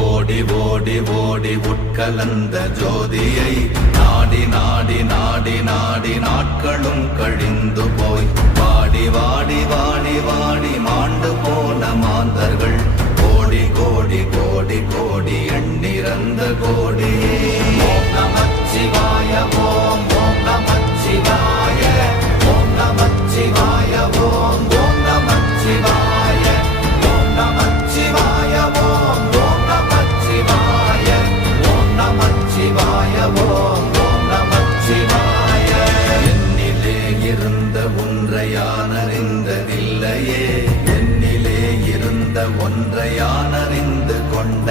ஓடி ஓடி ஓடி உட்கலந்த ஜோதியை நாடி நாடி நாடி நாடி நாட்களும் கழிந்து போய் வாடி வாடி வாடி வாடி மாண்டு போன மாந்தர்கள் கோடி கோடி கோடி கோடி எண்ணிறந்த கோடி. ஓம் நமச்சிவாய ஓம் ஓம் நமச்சிவாய ஓம் நமச்சிவாய ஓம் ஓம் நமச்சிவாய ஓம் நமச்சிவாய ஓம் ஓம் நமச்சிவாய ஓம் நமச்சிவாய ஓம் ஓம் நமச்சிவாய. என்னிலே இருந்த ஒன்றை யான் அறிந்ததில்லையே, என்னிலே இருந்த ஒன்றை யான் அறிந்து கொண்ட